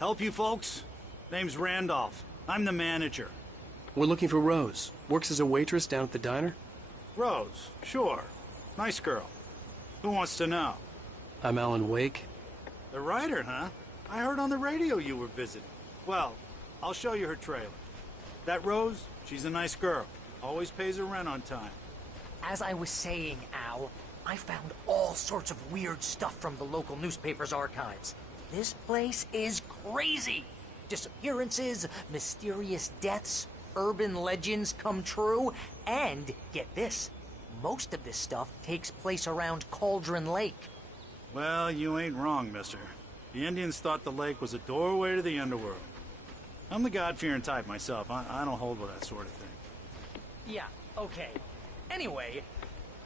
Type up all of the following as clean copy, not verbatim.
Help you folks? Name's Randolph. I'm the manager. We're looking for Rose. Works as a waitress down at the diner. Rose, sure. Nice girl. Who wants to know? I'm Alan Wake. The writer, huh? I heard on the radio you were visiting. Well, I'll show you her trailer. That Rose, she's a nice girl. Always pays her rent on time. As I was saying, Al, I found all sorts of weird stuff from the local newspaper's archives. This place is crazy. Disappearances, mysterious deaths, urban legends come true, and, get this, most of this stuff takes place around Cauldron Lake. Well, you ain't wrong, mister. The Indians thought the lake was a doorway to the underworld. I'm the God-fearing type myself. I don't hold with that sort of thing. Yeah, okay. Anyway,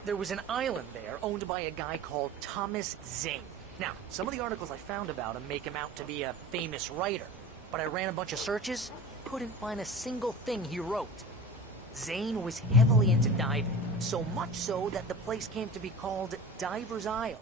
there was an island there owned by a guy called Thomas Zane. Now, some of the articles I found about him make him out to be a famous writer, but I ran a bunch of searches, couldn't find a single thing he wrote. Zane was heavily into diving, so much so that the place came to be called Diver's Isle.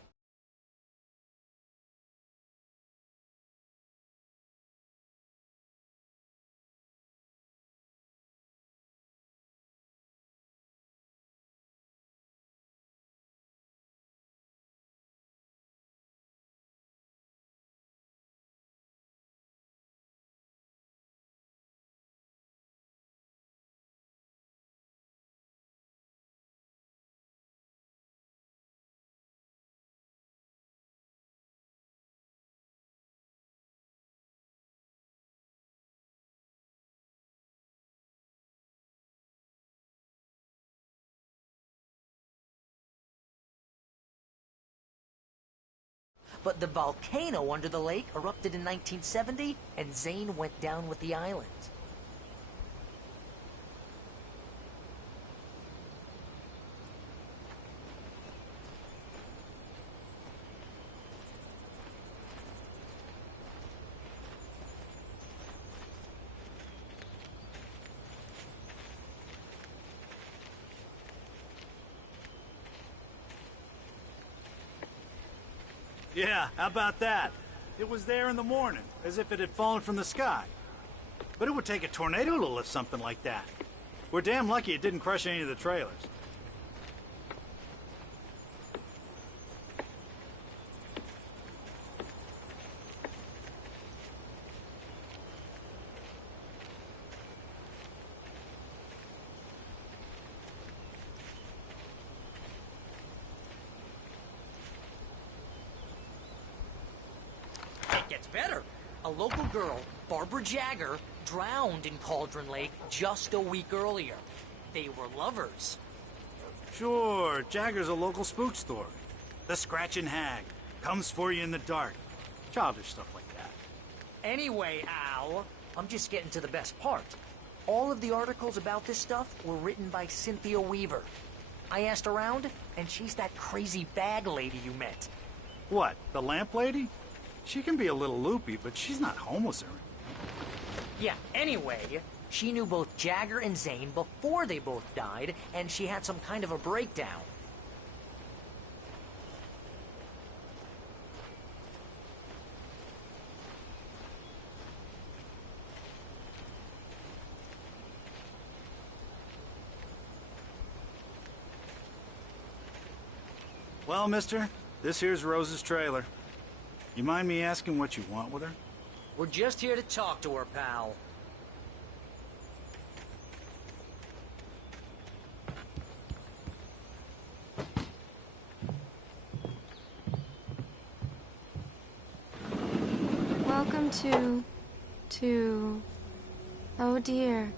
But the volcano under the lake erupted in 1970, and Zane went down with the island. Yeah, how about that? It was there in the morning, as if it had fallen from the sky. But it would take a tornado to lift something like that. We're damn lucky it didn't crush any of the trailers. It gets better. A local girl, Barbara Jagger, drowned in Cauldron Lake just a week earlier. They were lovers. Sure, Jagger's a local spook story. The Scratching Hag. Comes for you in the dark. Childish stuff like that. Anyway, Al, I'm just getting to the best part. All of the articles about this stuff were written by Cynthia Weaver. I asked around, and she's that crazy bag lady you met. What, the lamp lady? She can be a little loopy, but she's not homeless or anything. Yeah, anyway, she knew both Jagger and Zane before they both died, and she had some kind of a breakdown. Well, mister, this here's Rose's trailer. You mind me asking what you want with her? We're just here to talk to her, pal. Welcome to... Oh dear,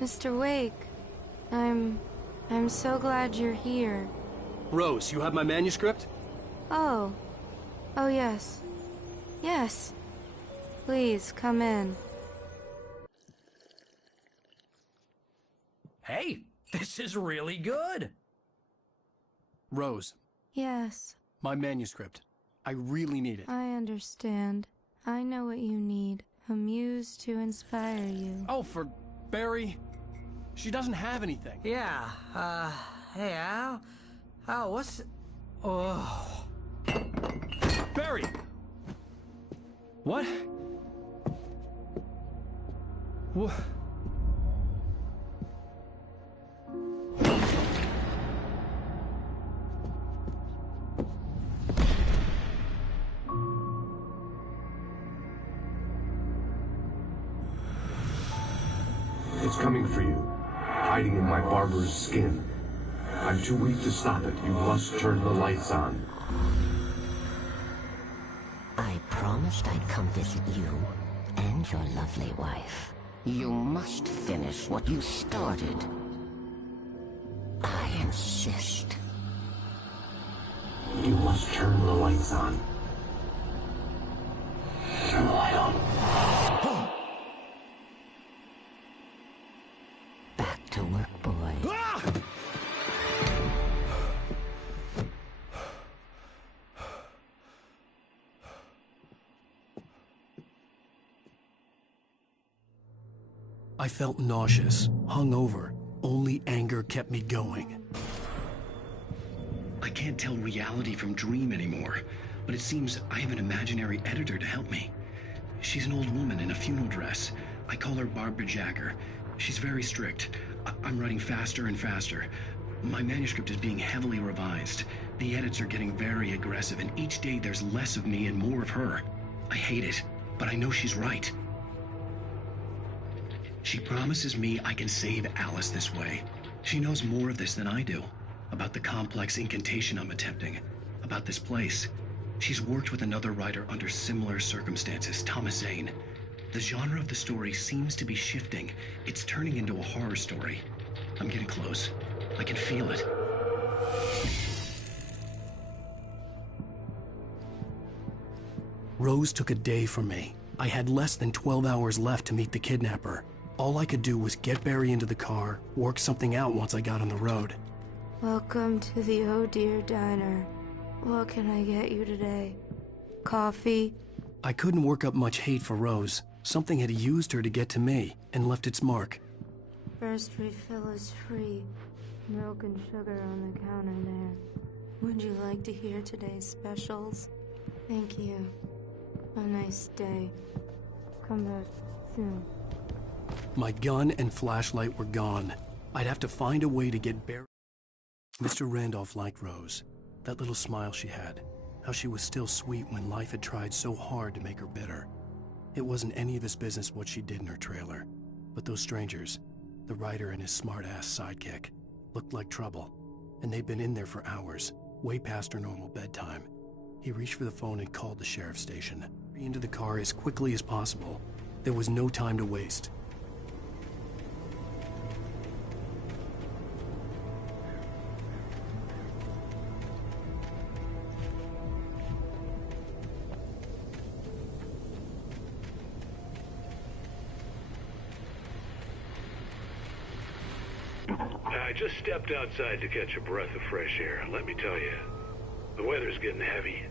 Mr. Wake. I'm so glad you're here. Rose, you have my manuscript? Oh. Oh, yes. Yes. Please, come in. Hey, this is really good. Rose, Yes, my manuscript. I really need it. I understand. I know what you need. A muse to inspire you. Oh, for Barry. She doesn't have anything. Yeah, hey, Al? Al, what's... Oh... Barry! What? What? It's coming for you, hiding in my barber's skin. I'm too weak to stop it. You must turn the lights on. I promised I'd come visit you and your lovely wife. You must finish what you started. I insist. You must turn the lights on. Turn the light on. Back to work, boy. I felt nauseous, hungover. Only anger kept me going. I can't tell reality from dream anymore, but it seems I have an imaginary editor to help me. She's an old woman in a funeral dress. I call her Barbara Jagger. She's very strict. I'm writing faster and faster. My manuscript is being heavily revised. The edits are getting very aggressive, and each day there's less of me and more of her. I hate it, but I know she's right. She promises me I can save Alice this way. She knows more of this than I do. About the complex incantation I'm attempting. About this place. She's worked with another writer under similar circumstances, Thomas Zane. The genre of the story seems to be shifting. It's turning into a horror story. I'm getting close. I can feel it. Rose took a day from me. I had less than 12 hours left to meet the kidnapper. All I could do was get Barry into the car, work something out once I got on the road. Welcome to the Oh Dear Diner. What can I get you today? Coffee? I couldn't work up much hate for Rose. Something had used her to get to me and left its mark. First refill is free. Milk and sugar on the counter there. Would you like to hear today's specials? Thank you. Have a nice day. Come back soon. My gun and flashlight were gone. I'd have to find a way to get Barry. Mr. Randolph liked Rose. That little smile she had. How she was still sweet when life had tried so hard to make her bitter. It wasn't any of his business what she did in her trailer. But those strangers, the writer and his smart-ass sidekick, looked like trouble. And they'd been in there for hours, way past her normal bedtime. He reached for the phone and called the sheriff's station. Into the car as quickly as possible. There was no time to waste. I just stepped outside to catch a breath of fresh air. Let me tell you, the weather's getting heavy.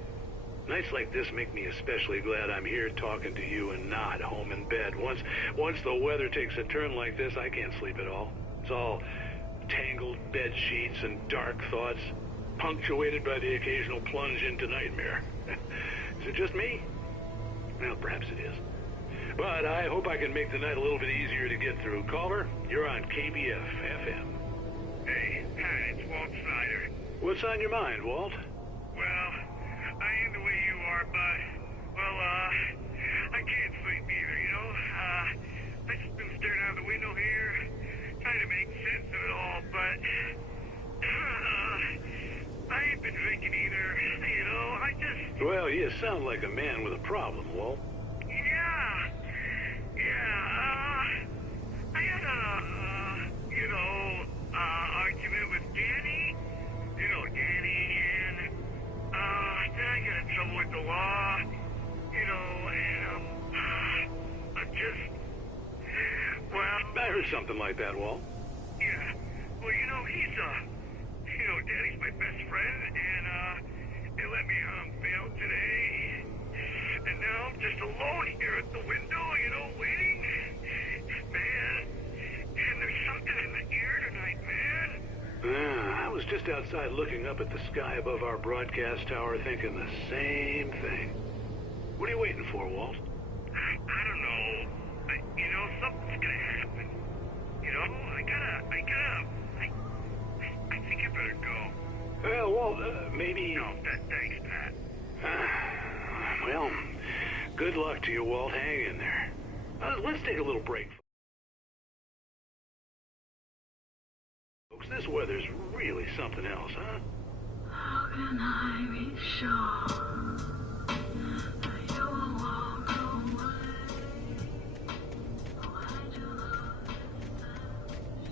Nights like this make me especially glad I'm here talking to you and not home in bed. Once the weather takes a turn like this, I can't sleep at all. It's all tangled bed sheets and dark thoughts, punctuated by the occasional plunge into nightmare. Is it just me? Well, perhaps it is. But I hope I can make the night a little bit easier to get through. Caller, you're on KBF FM. Hey, hi, it's Walt Snyder. What's on your mind, Walt? Well, I ain't the way you are, but, well, I can't sleep either, you know? I just been staring out the window here, trying to make sense of it all, but, I ain't been drinking either, you know? I just... Well, you sound like a man with a problem, Walt. I had argument with Danny. You know Danny, and, then I got in trouble with the law, you know, and, I'm just, well... I heard something like that, Walt. Yeah, well, you know, Danny's my best friend, and, they let me, bail today, and now I'm just alone here at the window, you know, waiting. Man, and there's something in the air tonight, man. I was just outside looking up at the sky above our broadcast tower thinking the same thing. What are you waiting for, Walt? I don't know. you know, something's gonna happen. You know, I think I better go. Well, maybe... No, thanks, Pat. Well, good luck to you, Walt. Hang in there. Let's take a little break. Folks, this weather's really something else, huh? How can I be sure that you will walk away? Why do love is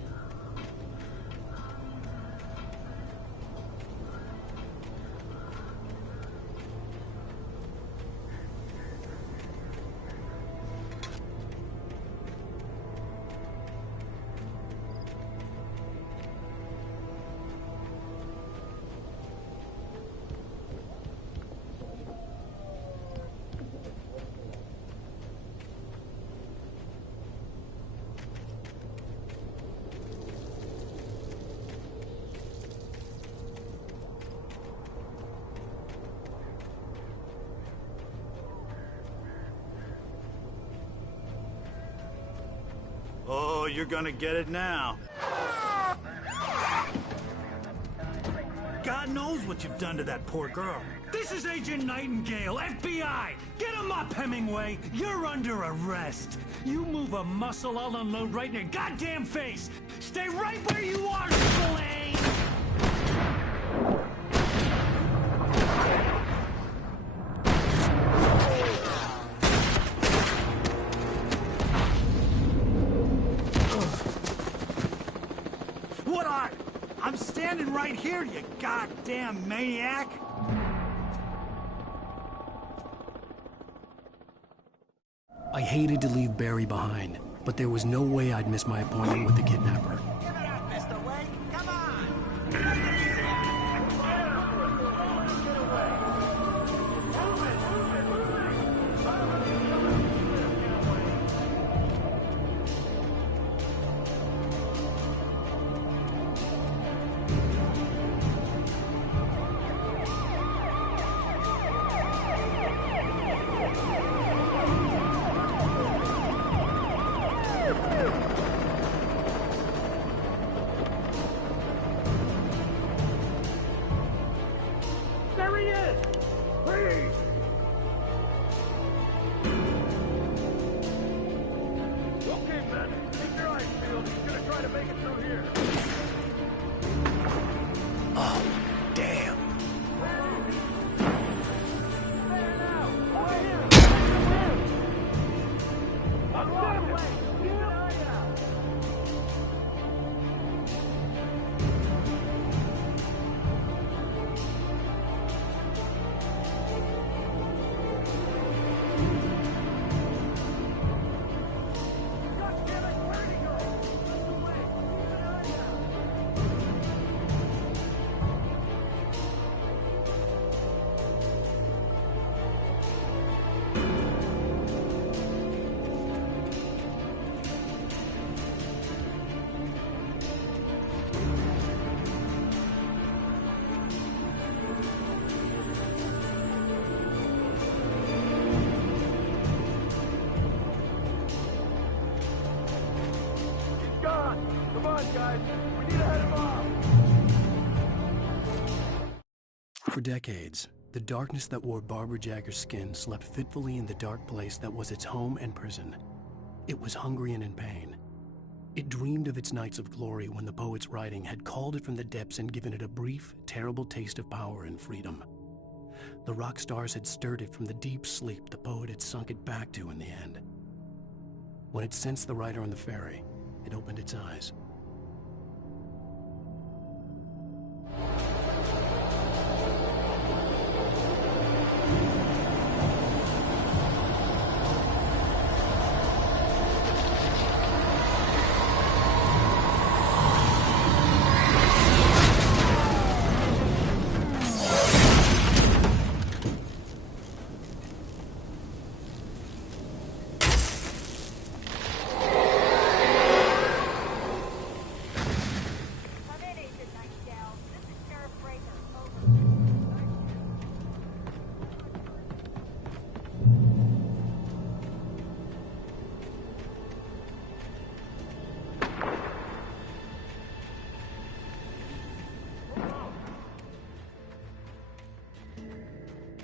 Oh, you're gonna get it now. God knows what you've done to that poor girl. This is Agent Nightingale, FBI! Get him up, Hemingway! You're under arrest! You move a muscle, I'll unload right in your goddamn face! Stay right where you are, Spillane! What are? I'm standing right here, you goddamn maniac! I hated to leave Barry behind, but there was no way I'd miss my appointment with the kidnapper. Give it up, Mr. Wake. Come on. Take it easy. For decades, the darkness that wore Barbara Jagger's skin slept fitfully in the dark place that was its home and prison. It was hungry and in pain. It dreamed of its nights of glory when the poet's writing had called it from the depths and given it a brief, terrible taste of power and freedom. The rock stars had stirred it from the deep sleep the poet had sunk it back to in the end. When it sensed the writer on the ferry, it opened its eyes.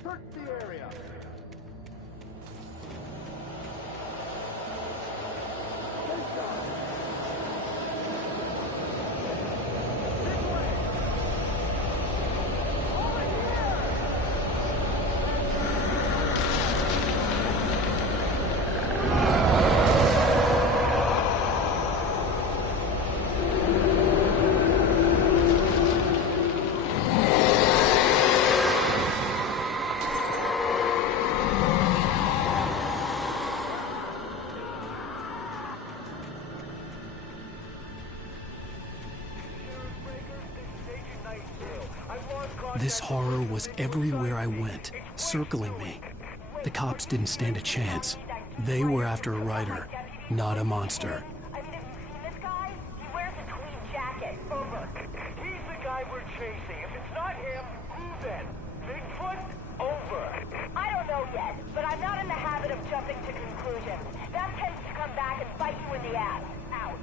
Search the area. This horror was everywhere I went, circling me. The cops didn't stand a chance. They were after a writer, not a monster. I mean, have you seen this guy? He wears a tweed jacket. Over. He's the guy we're chasing. If it's not him, who then? Bigfoot? Over. I don't know yet, but I'm not in the habit of jumping to conclusions. That tends to come back and bite you in the ass. Out.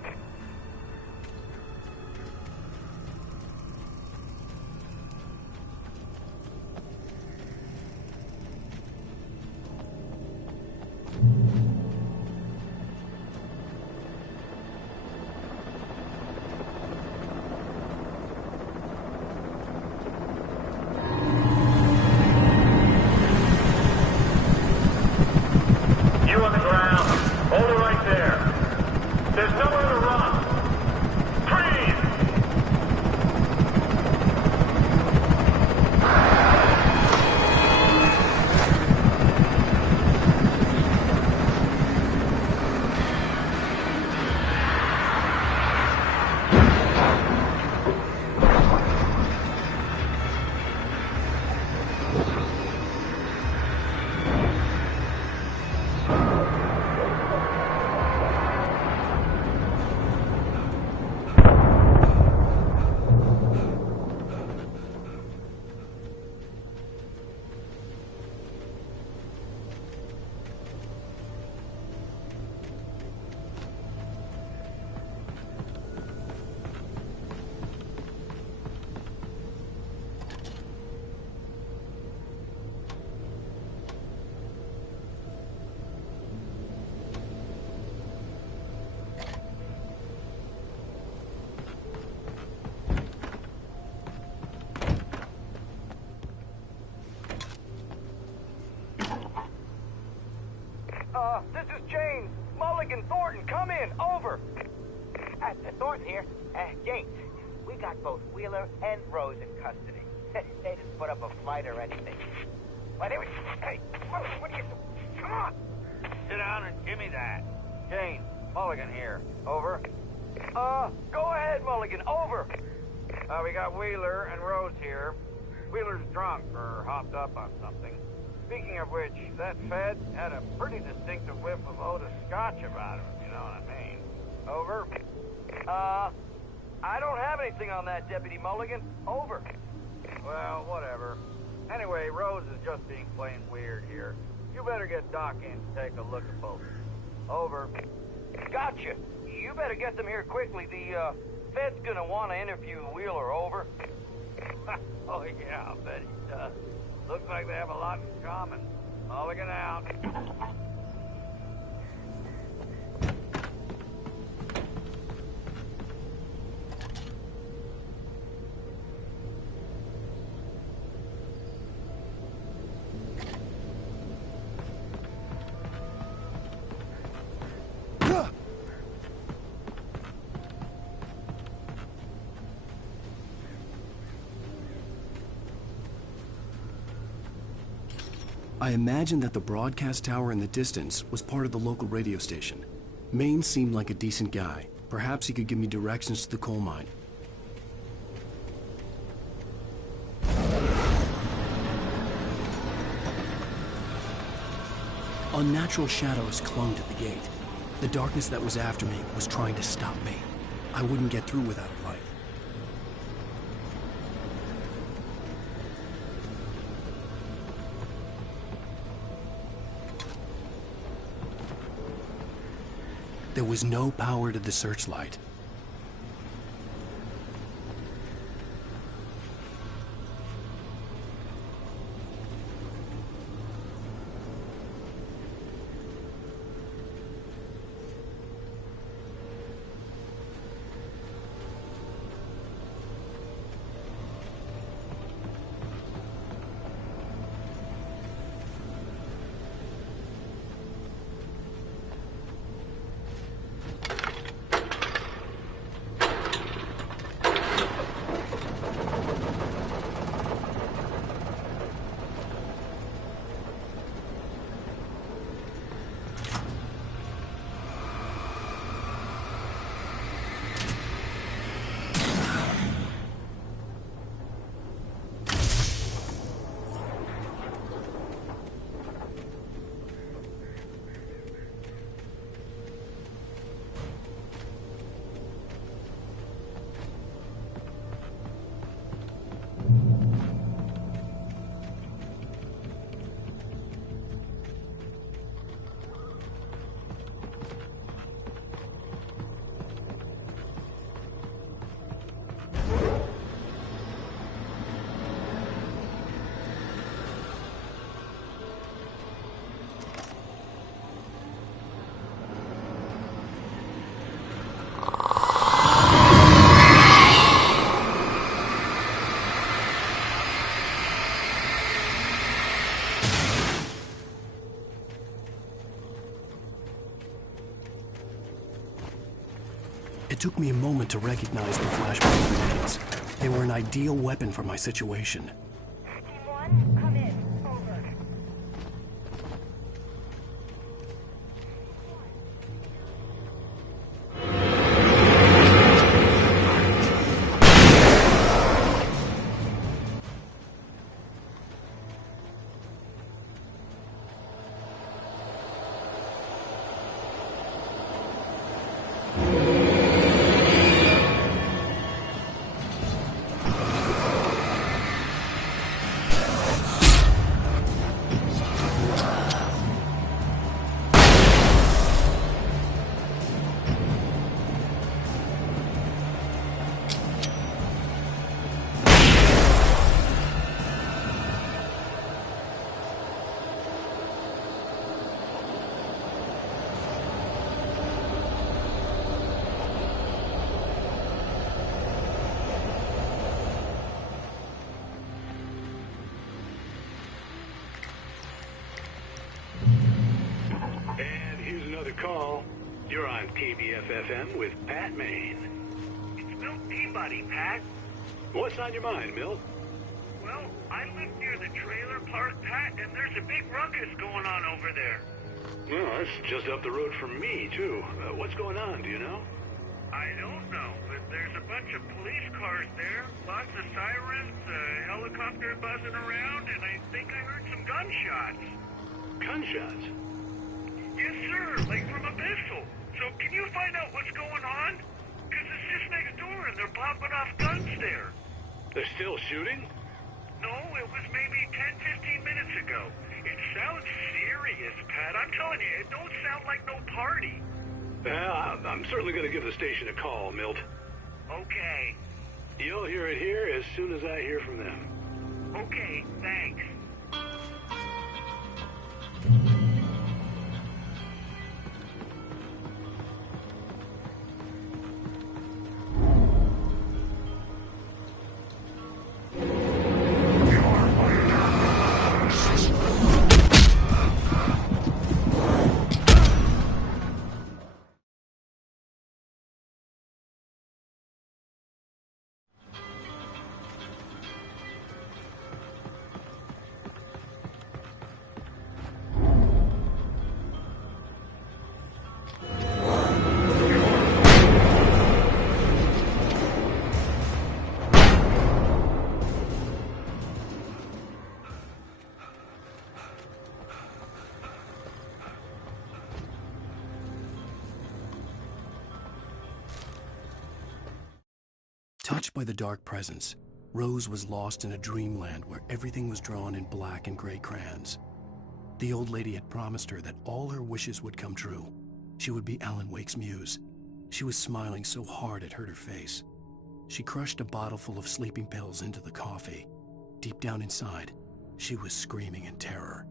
You on the ground. Hold it right there. There's nowhere to run. Freeze! This is James. Mulligan Thornton, come in. Over. Thornton here. James, we got both Wheeler and Rose in custody. They didn't put up a fight or anything. Well, hey, what are you... Come on. Sit down and give me that. James, Mulligan here. Over. Go ahead, Mulligan. Over. We got Wheeler and Rose here. Wheeler's drunk or hopped up on something. Speaking of which, that Fed had a pretty distinctive whiff of Otis Scotch about him, if you know what I mean. Over. I don't have anything on that, Deputy Mulligan. Over. Well, whatever. Anyway, Rose is just being plain weird here. You better get Doc in to take a look at both. Over. Gotcha. You better get them here quickly. The, Fed's gonna want to interview Wheeler. Over. Oh, yeah, I'll bet he does. Looks like they have a lot in common. Mulligan out. I imagined that the broadcast tower in the distance was part of the local radio station. Maine seemed like a decent guy. Perhaps he could give me directions to the coal mine. Unnatural shadows clung to the gate. The darkness that was after me was trying to stop me. I wouldn't get through without a light. There was no power to the searchlight. took me a moment to recognize the flashbang grenades. They were an ideal weapon for my situation. Team 1, come in. Over. And here's another call. You're on KBF-FM with Pat Maine. It's Milt Peabody, Pat. What's on your mind, Milt? Well, I live near the trailer park, Pat, and there's a big ruckus going on over there. Well, that's just up the road from me, too. What's going on, do you know? I don't know, but there's a bunch of police cars there, lots of sirens, a helicopter buzzing around, and I think I heard some gunshots. Gunshots? Yes, sir, like from a pistol. So can you find out what's going on? Because it's just next door and they're popping off guns there. They're still shooting? No, it was maybe 10, 15 minutes ago. It sounds serious, Pat. I'm telling you, it don't sound like no party. I'm certainly going to give the station a call, Milt. Okay. You'll hear it here as soon as I hear from them. Okay, thanks. Touched by the dark presence, Rose was lost in a dreamland where everything was drawn in black and gray crayons. The old lady had promised her that all her wishes would come true. She would be Alan Wake's muse. She was smiling so hard it hurt her face. She crushed a bottle full of sleeping pills into the coffee. Deep down inside, she was screaming in terror.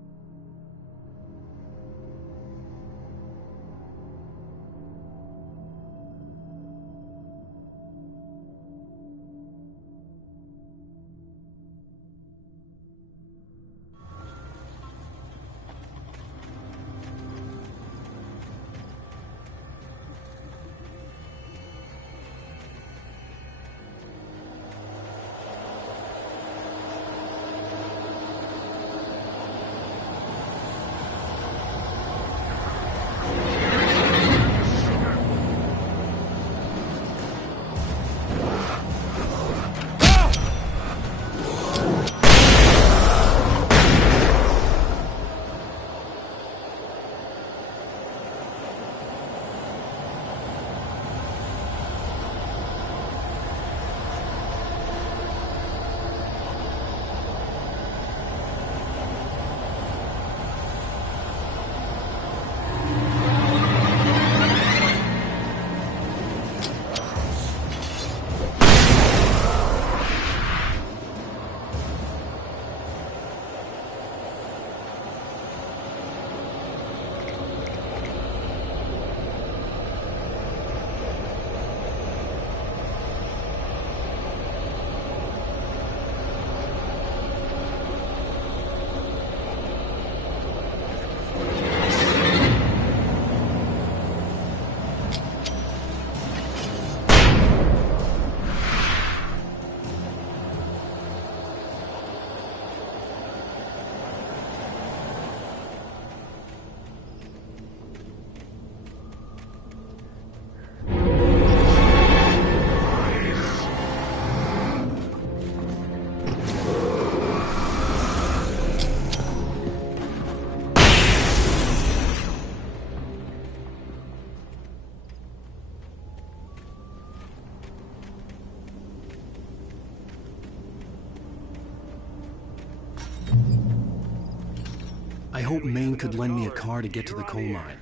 I hoped Maine could lend me a car to get to the coal mine.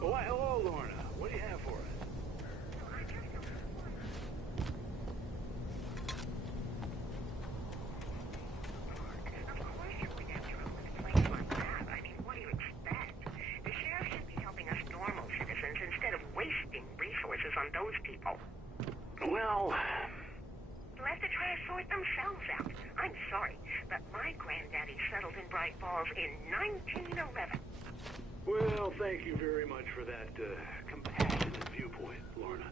Oh, why, hello, Lorna. What do you have for us? On those people. Well, They'll have to try to sort themselves out. I'm sorry, but my granddaddy settled in Bright Falls in 1911. well, thank you very much for that compassionate viewpoint, Lorna.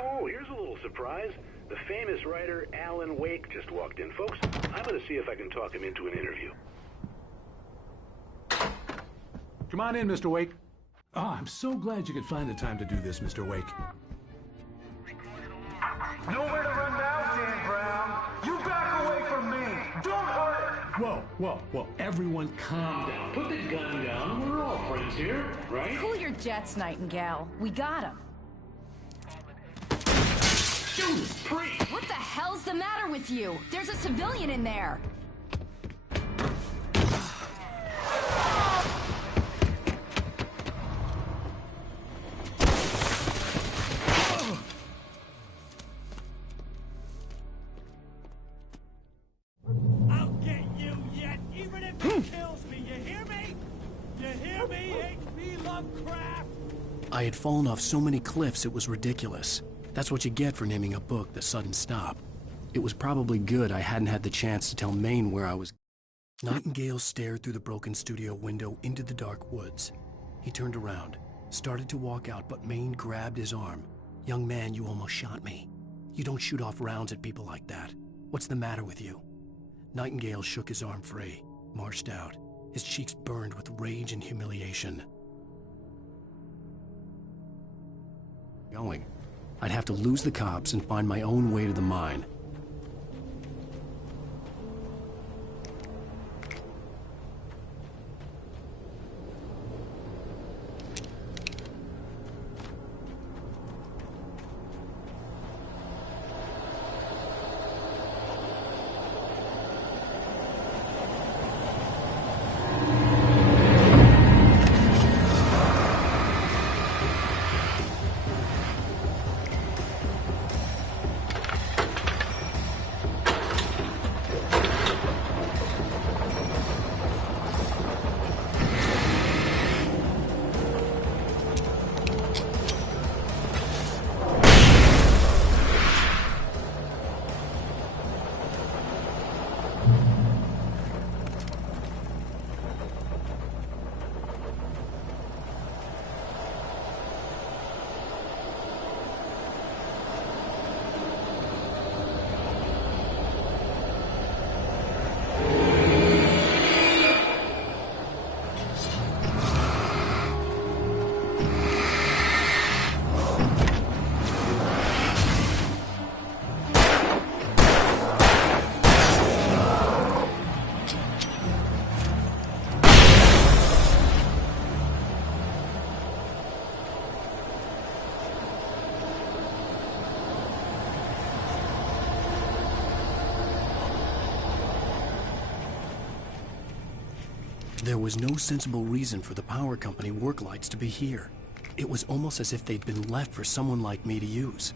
Oh, here's a little surprise. The famous writer Alan Wake just walked in. Folks, I'm going to see if I can talk him into an interview. Come on in, Mr. Wake. Oh, I'm so glad you could find the time to do this, Mr. Wake. Nowhere to run now, Dan Brown. You back away from me. Don't hurt her. Whoa. Everyone calm down. Put the gun down. We're all friends here, right? Cool your jets, Nightingale. We got him. Judas Priest! What the hell's the matter with you? There's a civilian in there. I'll get you yet, even if it kills me. You hear me? You hear me, H.P. Lovecraft? I had fallen off so many cliffs it was ridiculous. That's what you get for naming a book The Sudden Stop. It was probably good I hadn't had the chance to tell Maine where I was. Nightingale stared through the broken studio window into the dark woods. He turned around, started to walk out, but Maine grabbed his arm. "Young man, you almost shot me. You don't shoot off rounds at people like that. What's the matter with you?" Nightingale shook his arm free, marched out. His cheeks burned with rage and humiliation. Going. I'd have to lose the cops and find my own way to the mine. There was no sensible reason for the power company work lights to be here. It was almost as if they'd been left for someone like me to use.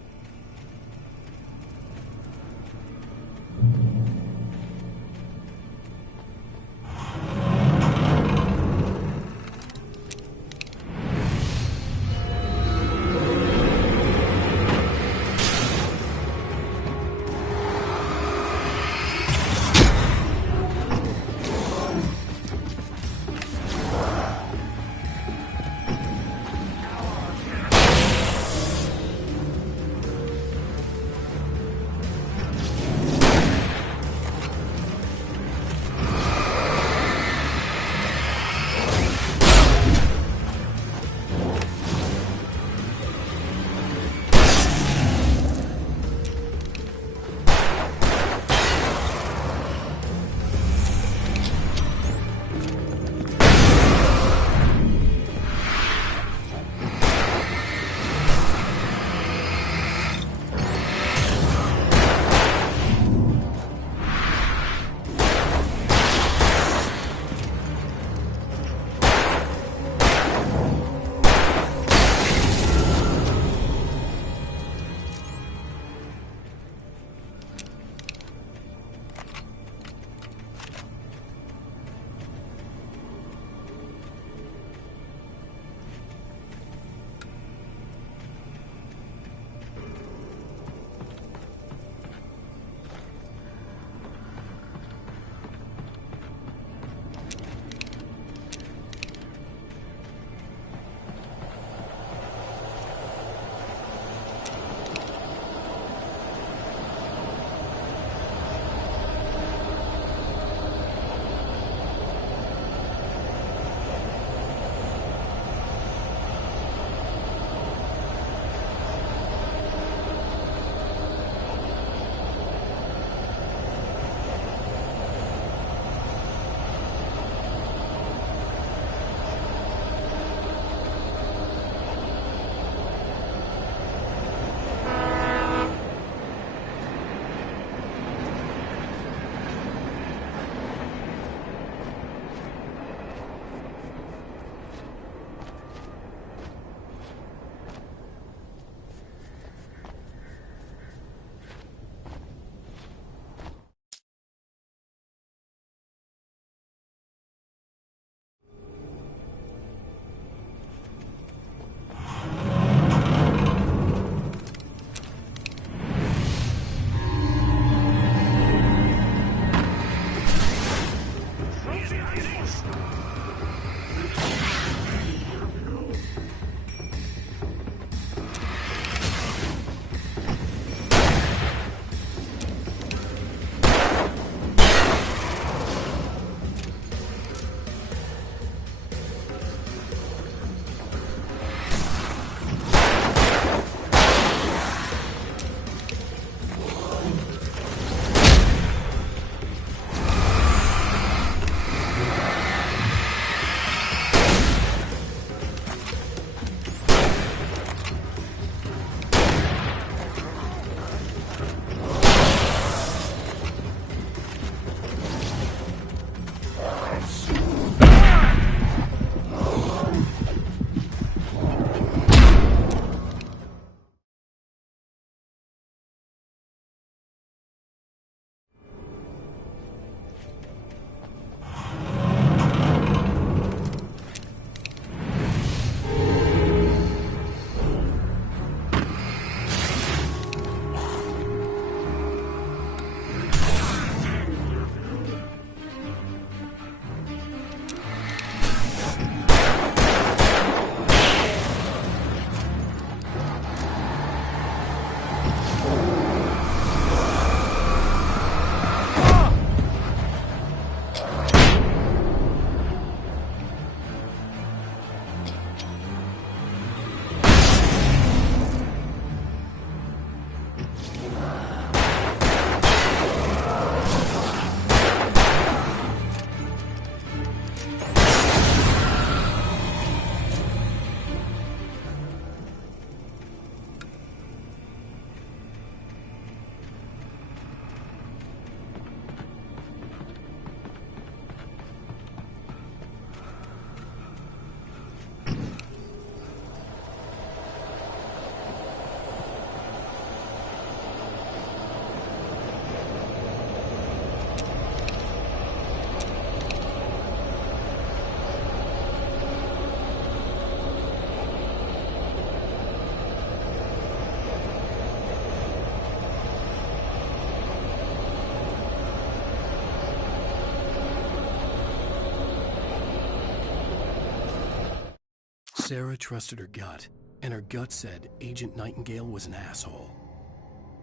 Sarah trusted her gut, and her gut said Agent Nightingale was an asshole.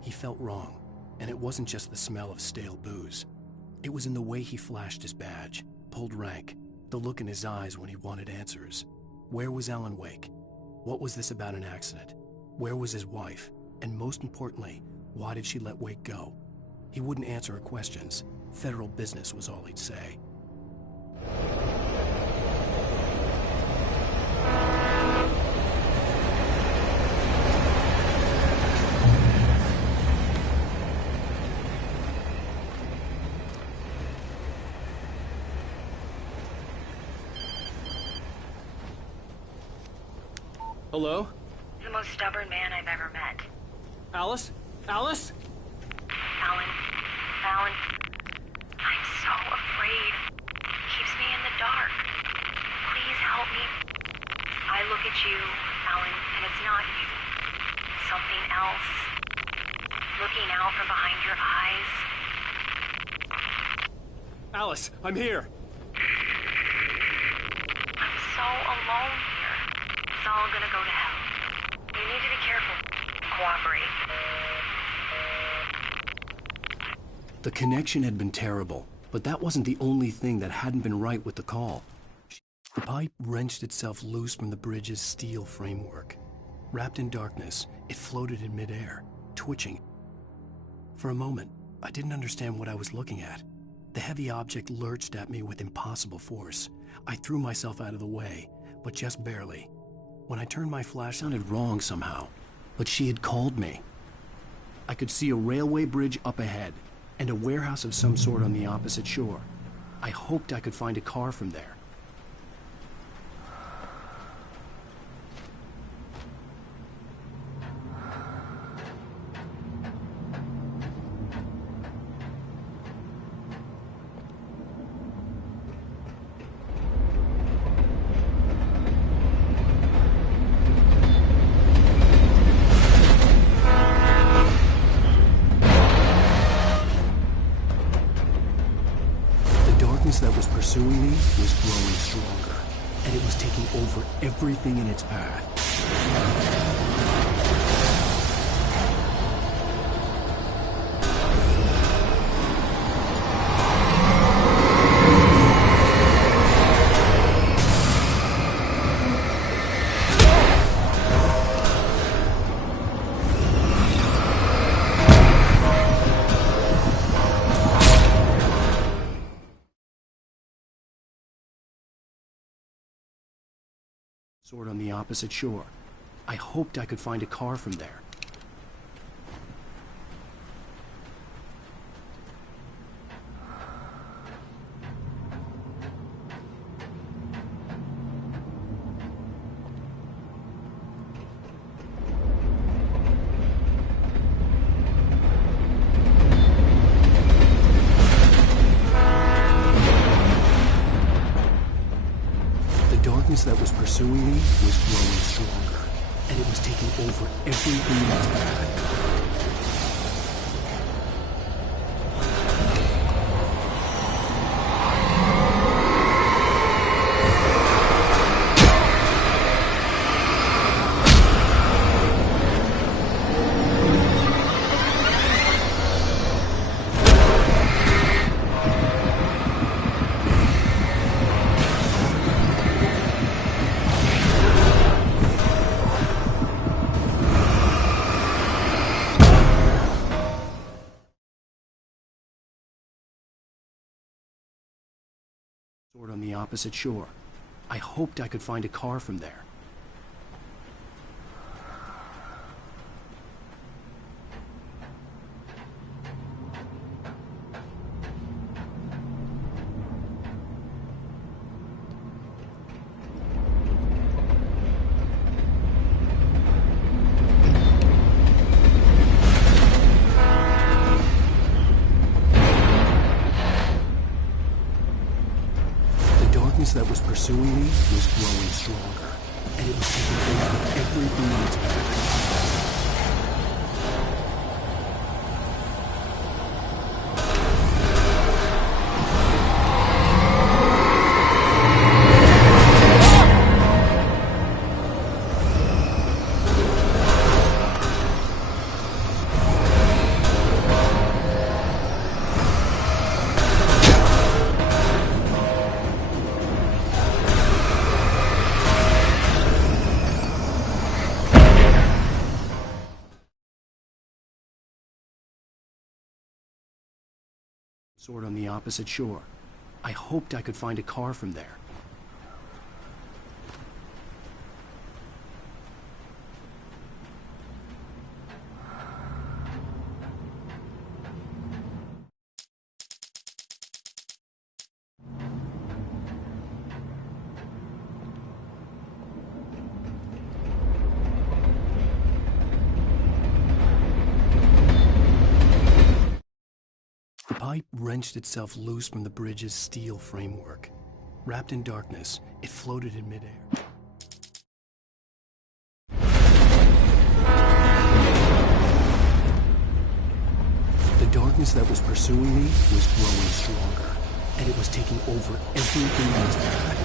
He felt wrong, and it wasn't just the smell of stale booze. It was in the way he flashed his badge, pulled rank, the look in his eyes when he wanted answers. Where was Alan Wake? What was this about an accident? Where was his wife? And most importantly, why did she let Wake go? He wouldn't answer her questions. Federal business was all he'd say. Hello? The most stubborn man I've ever met. Alice? Alice? Alan. Alan. I'm so afraid. He keeps me in the dark. Please help me. I look at you, Alan, and it's not you. Something else. Looking out from behind your eyes. Alice, I'm here. I'm so alone here. It's all gonna go to hell. You need to be careful. Cooperate. The connection had been terrible, but that wasn't the only thing that hadn't been right with the call. The pipe wrenched itself loose from the bridge's steel framework. Wrapped in darkness, it floated in midair, twitching. For a moment, I didn't understand what I was looking at. The heavy object lurched at me with impossible force. I threw myself out of the way, but just barely. When I turned my flash, it sounded wrong somehow, but she had called me. I could see a railway bridge up ahead, and a warehouse of some sort on the opposite shore. I hoped I could find a car from there. That was pursuing me was growing stronger, and it was taking over everything in its path. Sort on the opposite shore. I hoped I could find a car from there. That was pursuing me was growing stronger, and it was taking over everything in its path. On the opposite shore. I hoped I could find a car from there. That was pursuing me was growing stronger, and it was taking over everything in its path. Sort on the opposite shore. I hoped I could find a car from there. The pipe wrenched itself loose from the bridge's steel framework. Wrapped in darkness, it floated in midair. The darkness that was pursuing me was growing stronger, and it was taking over everything in its path.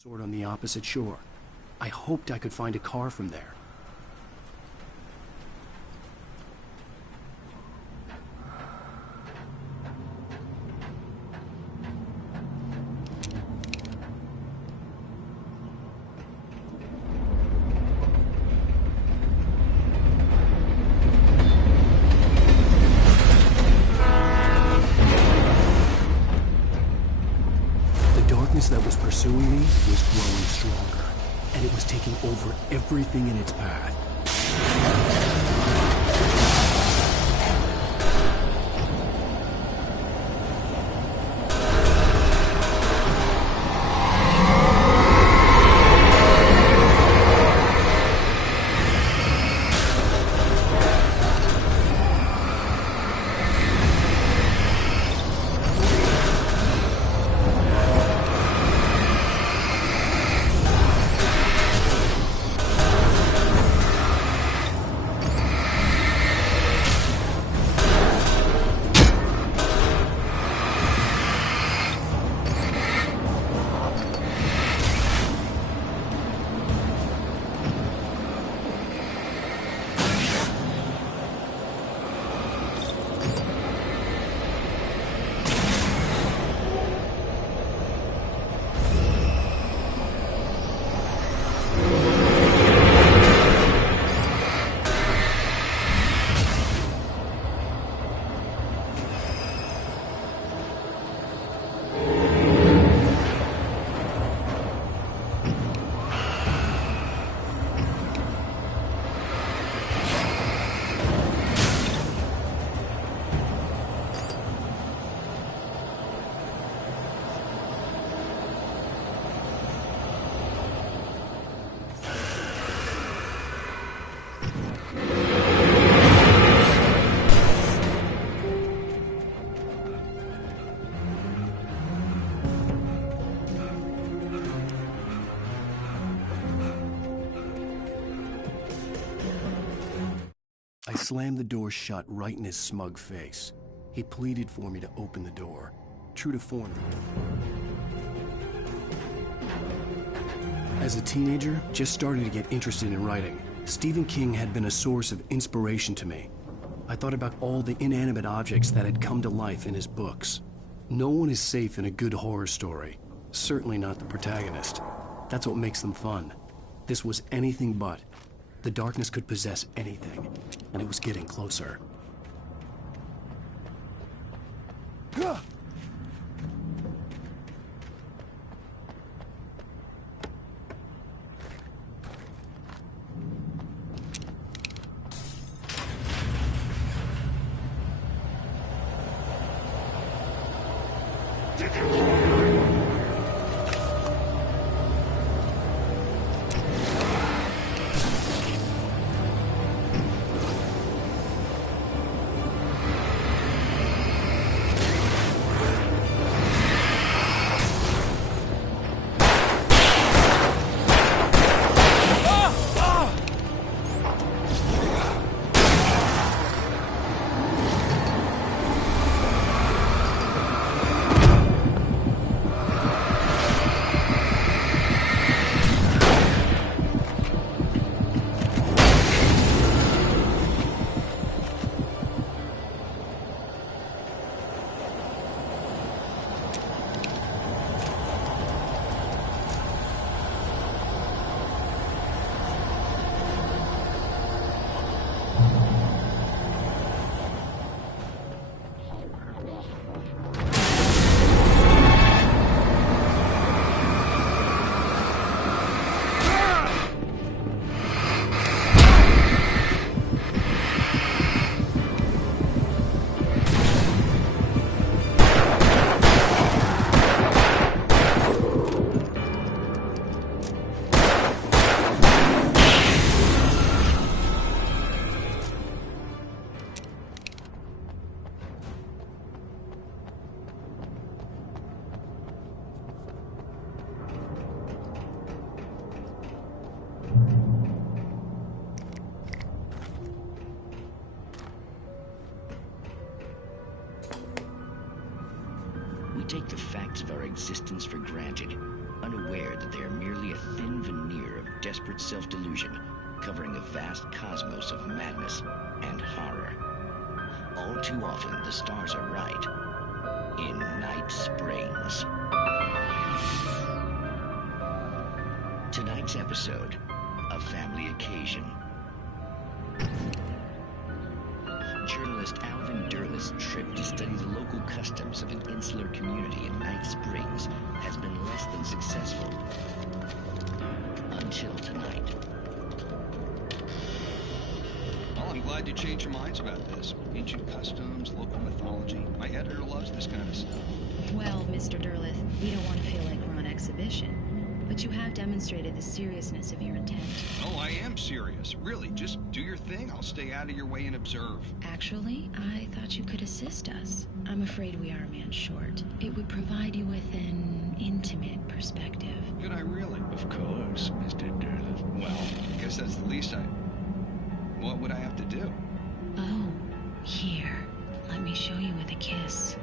Sort on the opposite shore. I hoped I could find a car from there. That was pursuing me was growing stronger, and it was taking over everything in its path. I slammed the door shut right in his smug face. He pleaded for me to open the door. True to form. As a teenager, just starting to get interested in writing, Stephen King had been a source of inspiration to me. I thought about all the inanimate objects that had come to life in his books. No one is safe in a good horror story. Certainly not the protagonist. That's what makes them fun. This was anything but. The darkness could possess anything, and it was getting closer. take the facts of our existence for granted, unaware that they are merely a thin veneer of desperate self-delusion, covering a vast cosmos of madness and horror. All too often, the stars are right. In Night Springs. Tonight's episode, A Family Occasion. Journalist Alvin Derlis' trip to study the local customs of an insular community in Night Springs has been less than successful. Until tonight. Well, I'm glad you changed your minds about this. Ancient customs, local mythology. My editor loves this kind of stuff. Well, Mr. Derleth, we don't want to feel like we're on exhibition. But you have demonstrated the seriousness of your intent. Oh, I am serious. Really, just do your thing. I'll stay out of your way and observe. Actually, I thought you could assist us. I'm afraid we are a man short. It would provide you with an intimate perspective. Could I really? Of course, Mr. Derleth. Well, I guess that's the least I... What would I have to do? Oh, here. Let me show you with a kiss.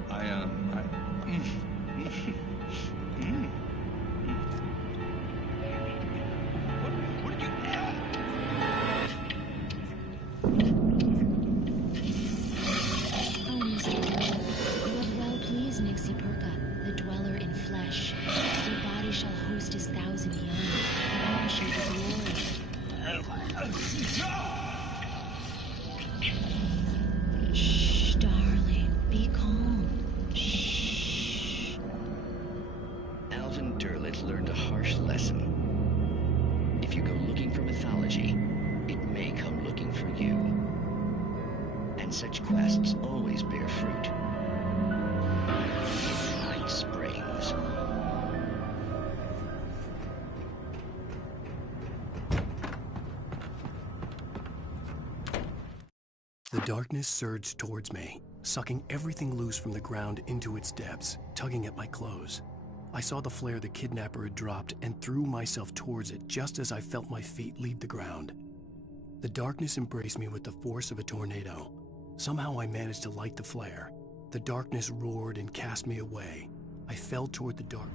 Shh, darling. Be calm. Shh. Alvin Derleth learned a harsh lesson. If you go looking for mythology, it may come looking for you. And such quests always bear fruit. Night Springs. The darkness surged towards me, sucking everything loose from the ground into its depths, tugging at my clothes. I saw the flare the kidnapper had dropped and threw myself towards it just as I felt my feet leave the ground. The darkness embraced me with the force of a tornado. Somehow I managed to light the flare. The darkness roared and cast me away. I fell toward the dark.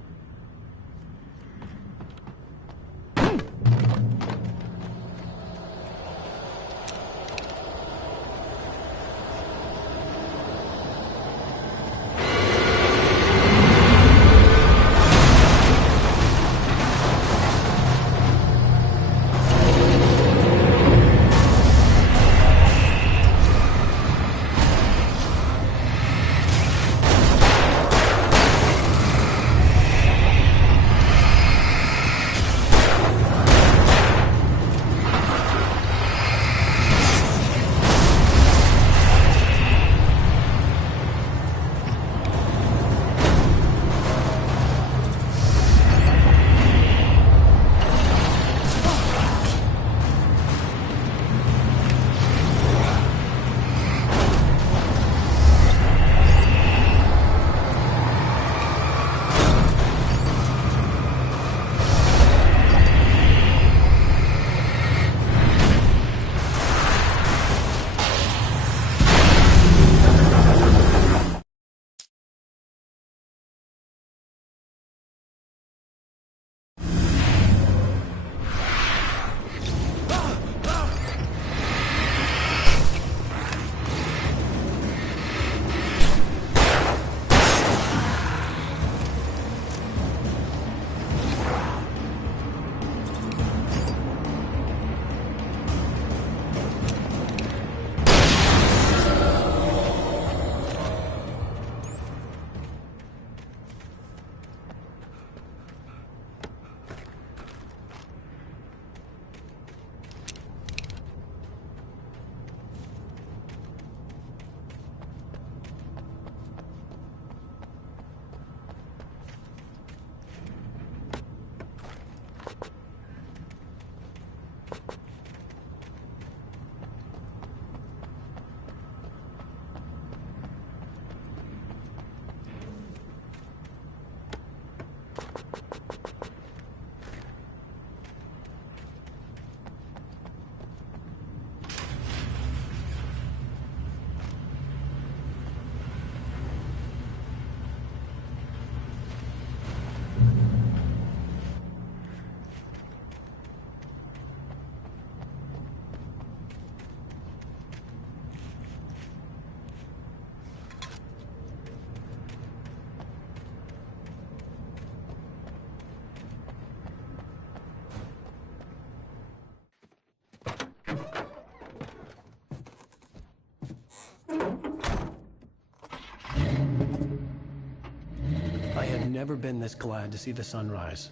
never been this glad to see the sunrise.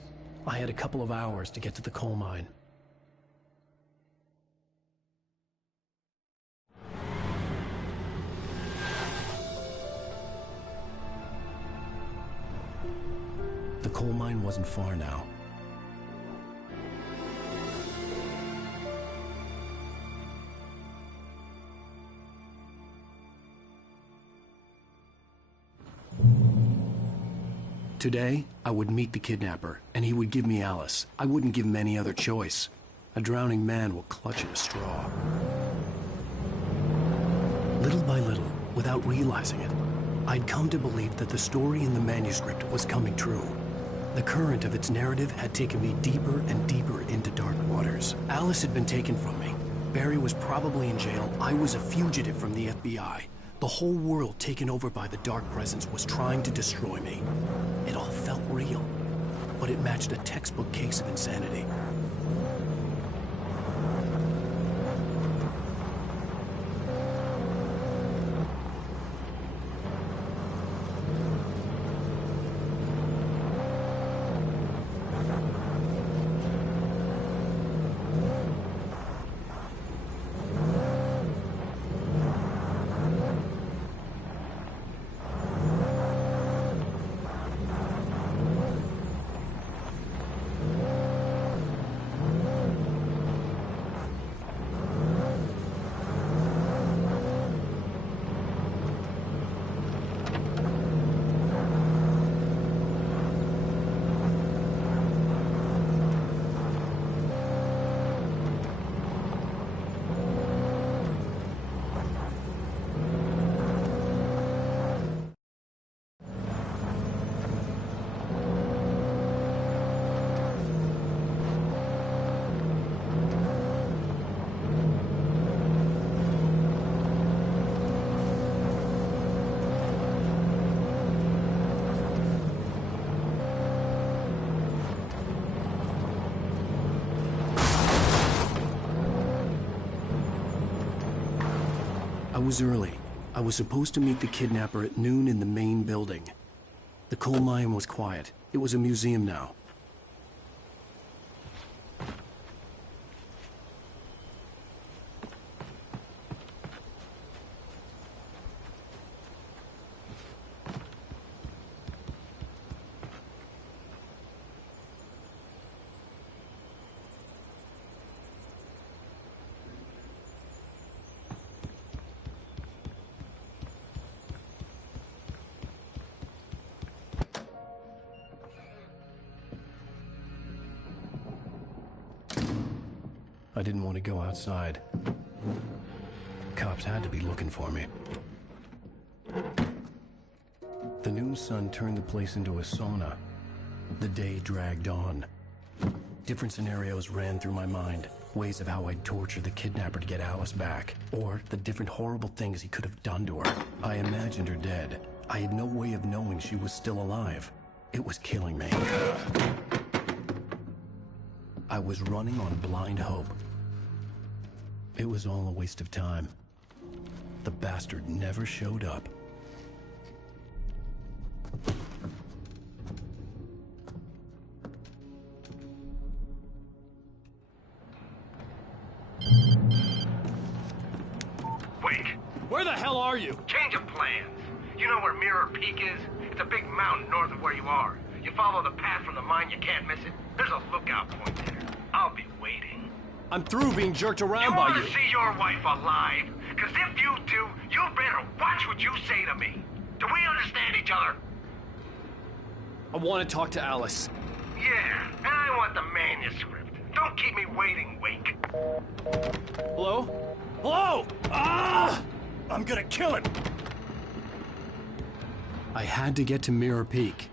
I had a couple of hours to get to the coal mine. The coal mine wasn't far now. Today, I would meet the kidnapper, and he would give me Alice. I wouldn't give him any other choice. A drowning man will clutch at a straw. Little by little, without realizing it, I'd come to believe that the story in the manuscript was coming true. The current of its narrative had taken me deeper and deeper into dark waters. Alice had been taken from me. Barry was probably in jail. I was a fugitive from the FBI. The whole world taken over by the Dark Presence was trying to destroy me. It all felt real, but it matched a textbook case of insanity. I was early. I was supposed to meet the kidnapper at noon in the main building. The coal mine was quiet. It was a museum now. I didn't want to go outside. Cops had to be looking for me. The noon sun turned the place into a sauna. The day dragged on. Different scenarios ran through my mind. Ways of how I'd torture the kidnapper to get Alice back. Or the different horrible things he could have done to her. I imagined her dead. I had no way of knowing she was still alive. It was killing me. I was running on blind hope. It was all a waste of time. The bastard never showed up. Wait. Where the hell are you? Change of plans. You know where Mirror Peak is? It's a big mountain north of where you are. You follow the path from the mine, you can't miss it. There's a lookout point there. I'll be waiting. I'm through being jerked around by you. You want to see your wife alive? Because if you do, you better watch what you say to me. Do we understand each other? I want to talk to Alice. Yeah, and I want the manuscript. Don't keep me waiting, Wake. Hello? Hello! Ah! I'm gonna kill him! I had to get to Mirror Peak.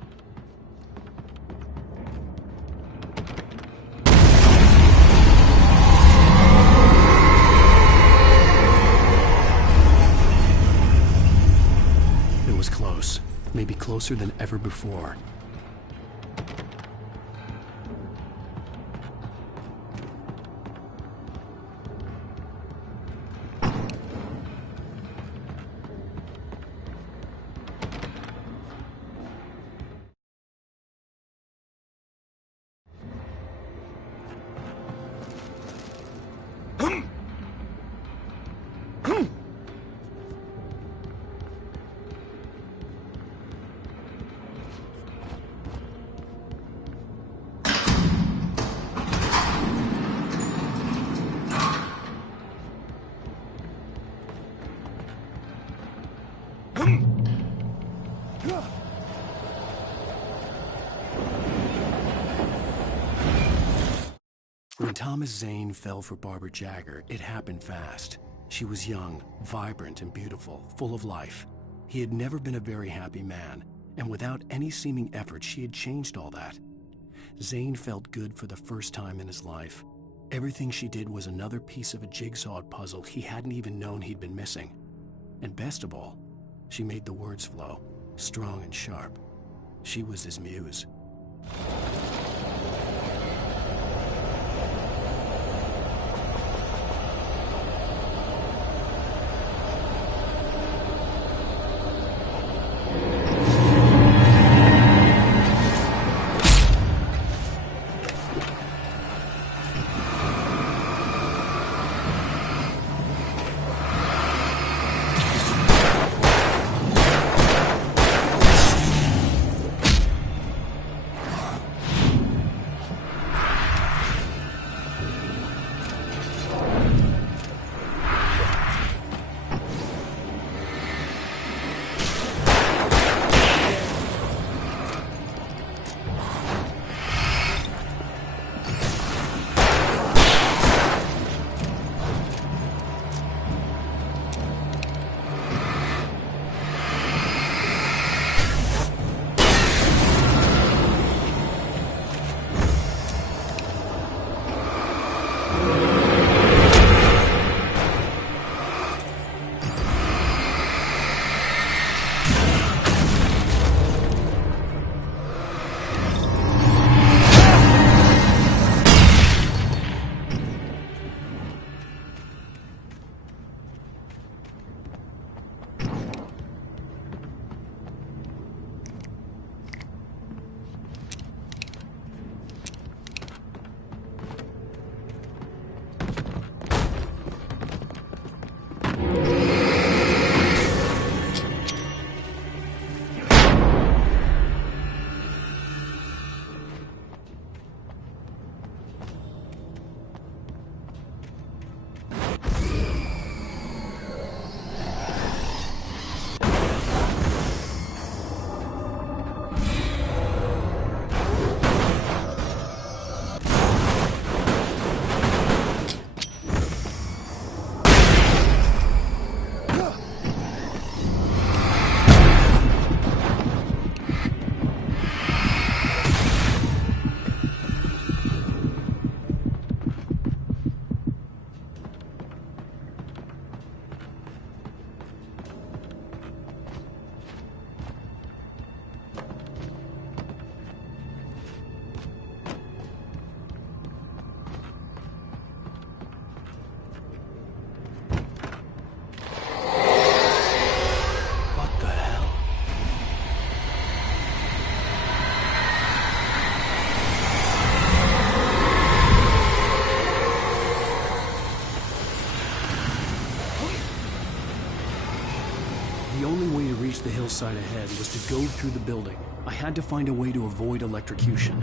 It was close. Maybe closer than ever before. When Thomas Zane fell for Barbara Jagger, it happened fast. She was young, vibrant, and beautiful, full of life. He had never been a very happy man, and without any seeming effort, she had changed all that. Zane felt good for the first time in his life. Everything she did was another piece of a jigsaw puzzle he hadn't even known he'd been missing. And best of all, she made the words flow, strong and sharp. She was his muse. The hillside ahead was to go through the building. I had to find a way to avoid electrocution.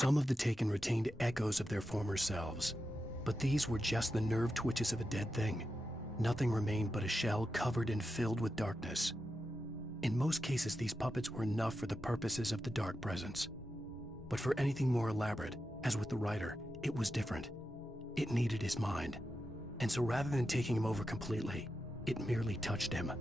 Some of the Taken retained echoes of their former selves, but these were just the nerve twitches of a dead thing. Nothing remained but a shell covered and filled with darkness. In most cases, these puppets were enough for the purposes of the Dark Presence. But for anything more elaborate, as with the writer, it was different. It needed his mind. And so rather than taking him over completely, it merely touched him.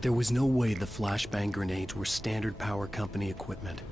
There was no way the flashbang grenades were Standard Power Company equipment.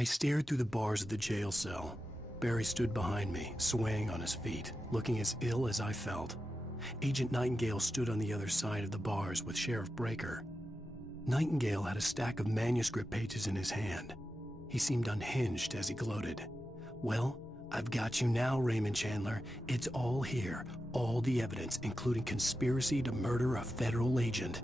I stared through the bars of the jail cell. Barry stood behind me, swaying on his feet, looking as ill as I felt. Agent Nightingale stood on the other side of the bars with Sheriff Breaker. Nightingale had a stack of manuscript pages in his hand. He seemed unhinged as he gloated. Well, I've got you now, Raymond Chandler. It's all here. All the evidence, including conspiracy to murder a federal agent.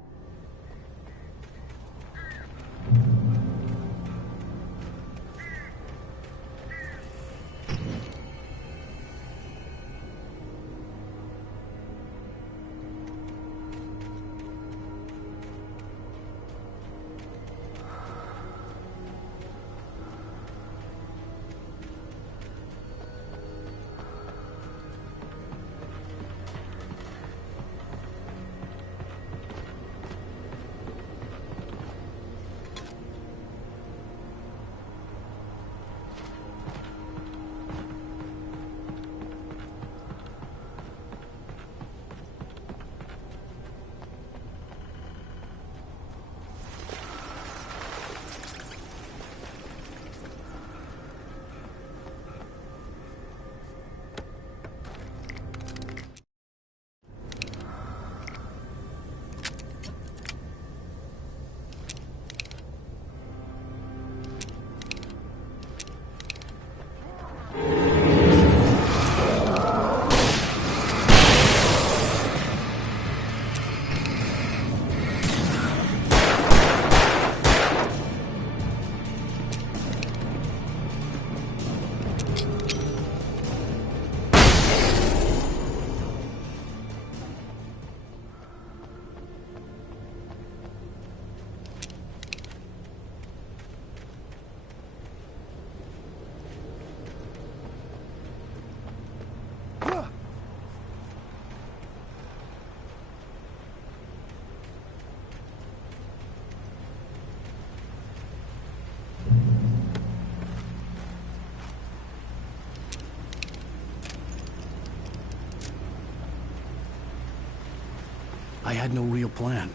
I had no real plan.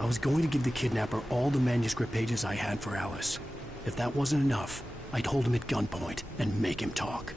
I was going to give the kidnapper all the manuscript pages I had for Alice. If that wasn't enough, I'd hold him at gunpoint and make him talk.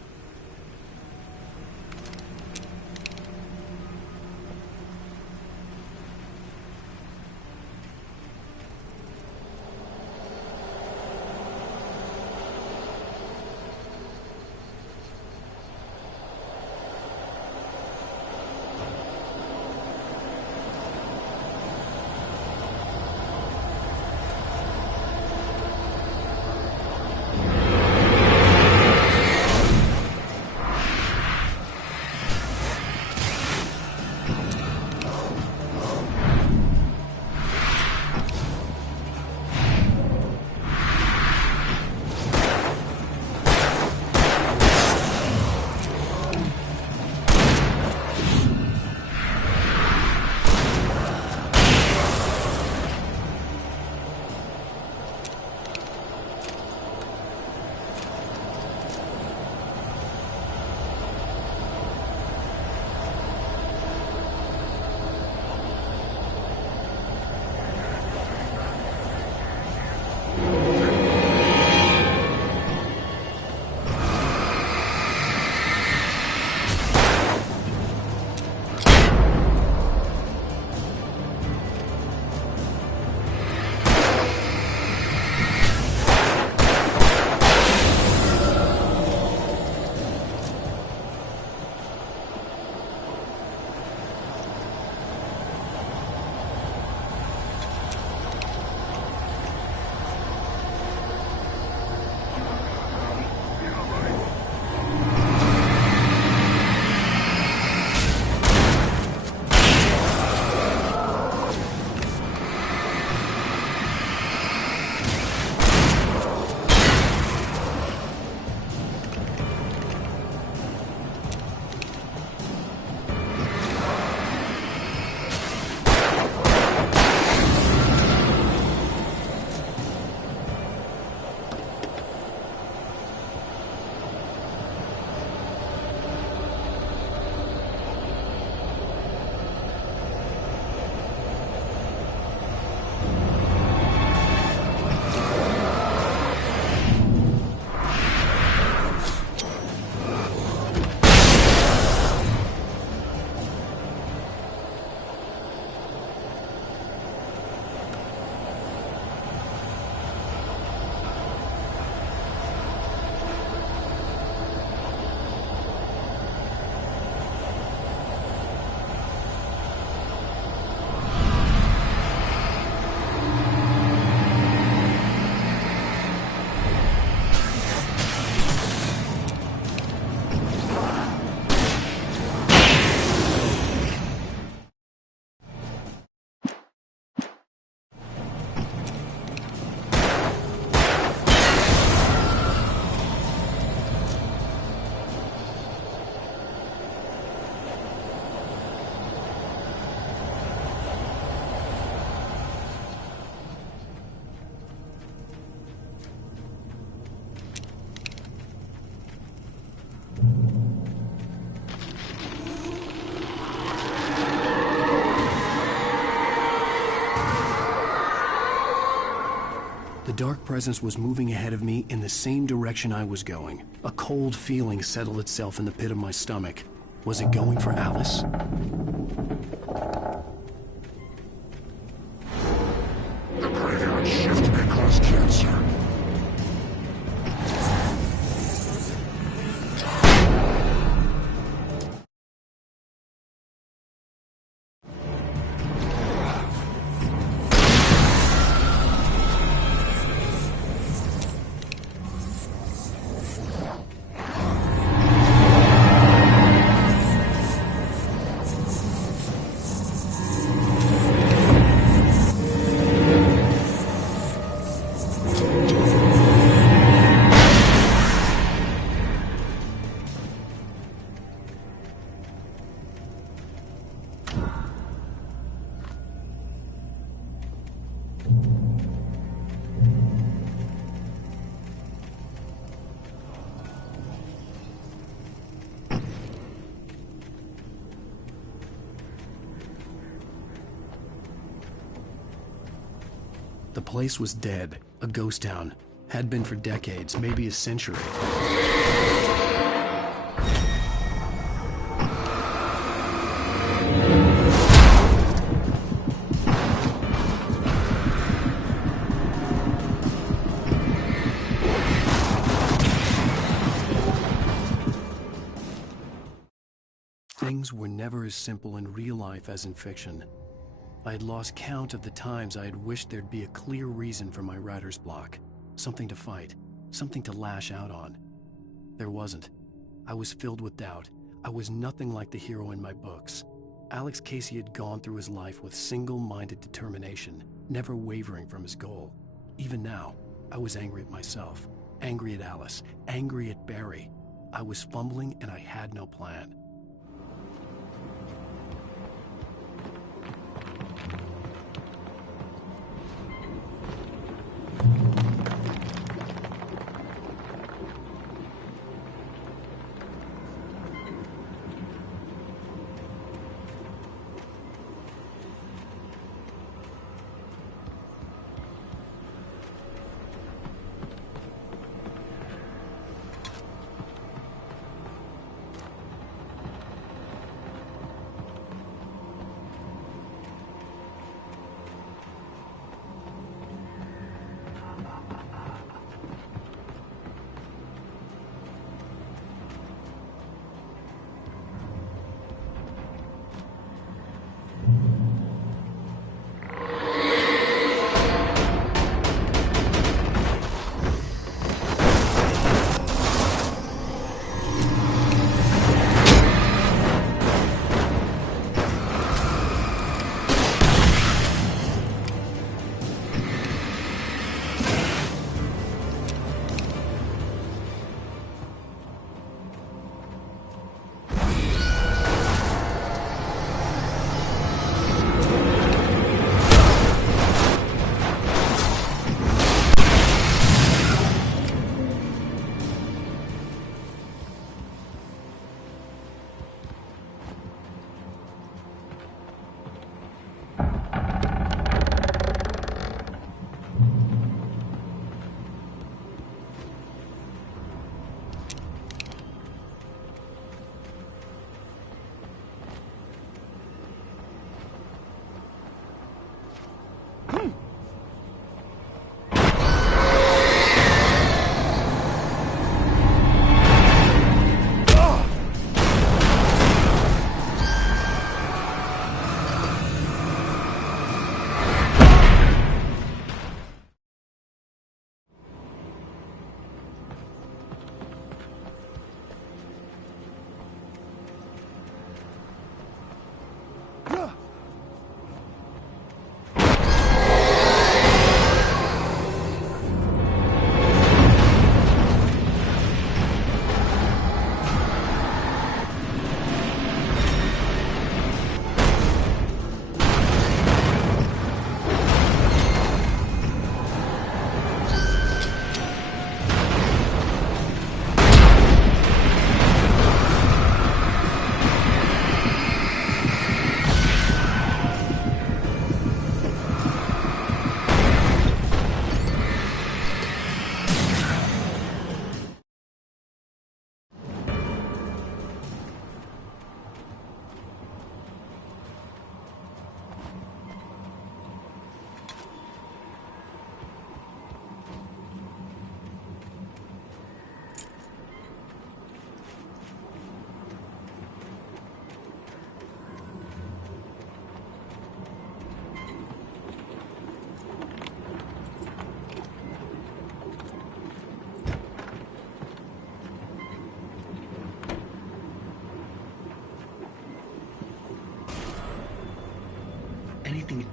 The dark presence was moving ahead of me in the same direction I was going. A cold feeling settled itself in the pit of my stomach. Was it going for Alice? The graveyard shift may cause cancer. The place was dead, a ghost town. Had been for decades, maybe a century. Things were never as simple in real life as in fiction. I had lost count of the times I had wished there'd be a clear reason for my writer's block. Something to fight, something to lash out on. There wasn't. I was filled with doubt. I was nothing like the hero in my books. Alex Casey had gone through his life with single-minded determination, never wavering from his goal. Even now, I was angry at myself, angry at Alice, angry at Barry. I was fumbling and I had no plan.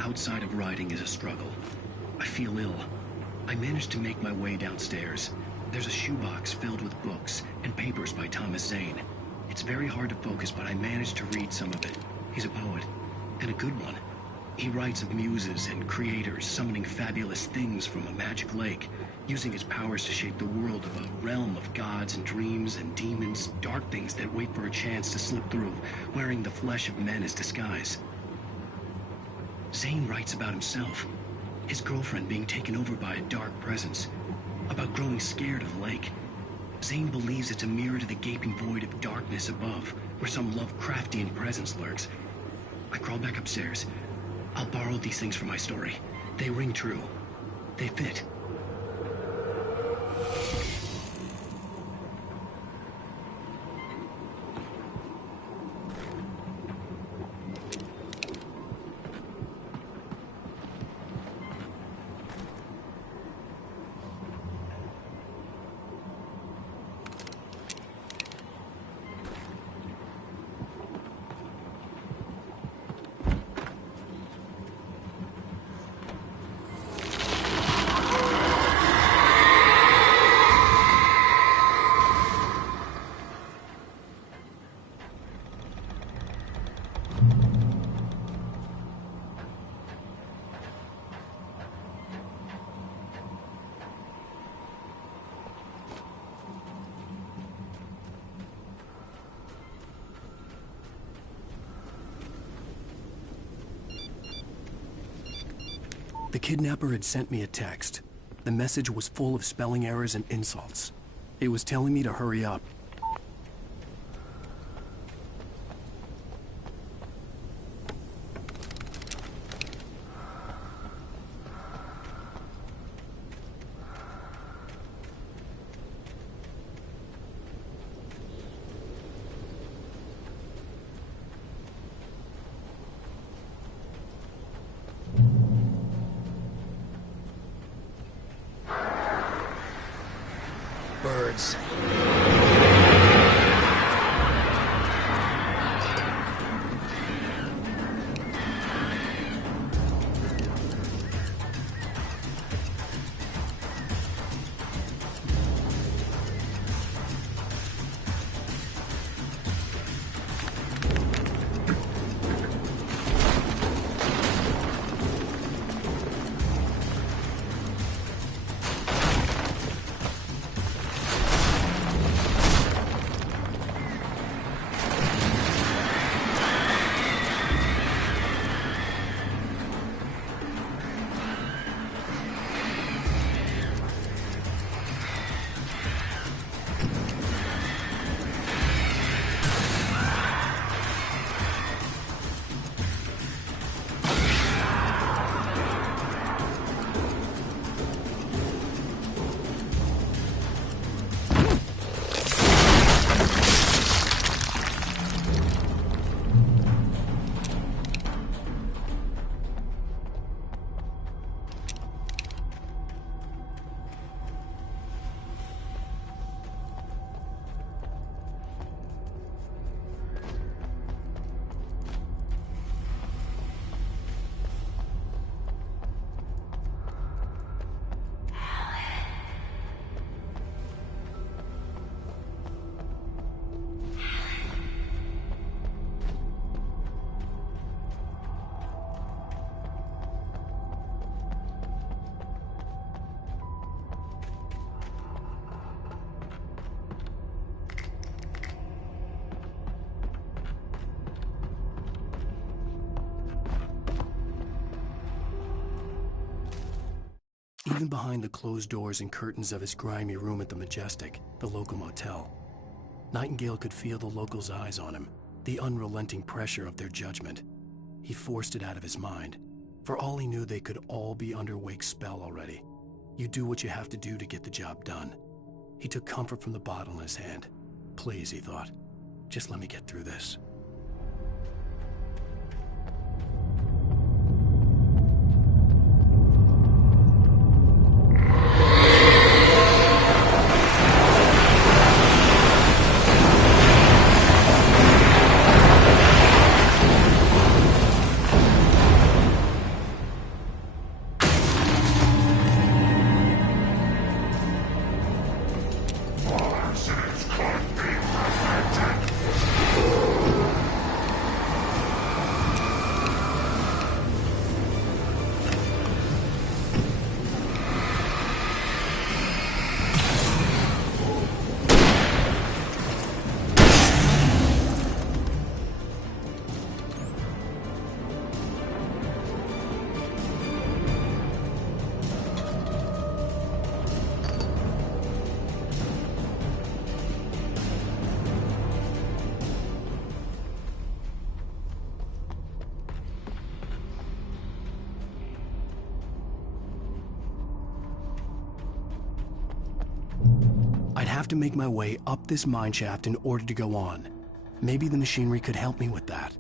outside of riding is a struggle. I feel ill. I managed to make my way downstairs. There's a shoebox filled with books and papers by Thomas Zane. It's very hard to focus, but I managed to read some of it. He's a poet, and a good one. He writes of muses and creators summoning fabulous things from a magic lake, using his powers to shape the world of a realm of gods and dreams and demons, dark things that wait for a chance to slip through, wearing the flesh of men as disguise. Zane writes about himself, his girlfriend being taken over by a dark presence, about growing scared of the lake. Zane believes it's a mirror to the gaping void of darkness above, where some Lovecraftian presence lurks. I crawl back upstairs. I'll borrow these things for my story. They ring true. They fit. The kidnapper had sent me a text. The message was full of spelling errors and insults. It was telling me to hurry up. Birds. Even behind the closed doors and curtains of his grimy room at the Majestic, the local motel, Nightingale could feel the locals' eyes on him, the unrelenting pressure of their judgment. He forced it out of his mind. For all he knew, they could all be under Wake's spell already. You do what you have to do to get the job done. He took comfort from the bottle in his hand. Please, he thought, just let me get through this. have to make my way up this mine shaft in order to go on. Maybe the machinery could help me with that.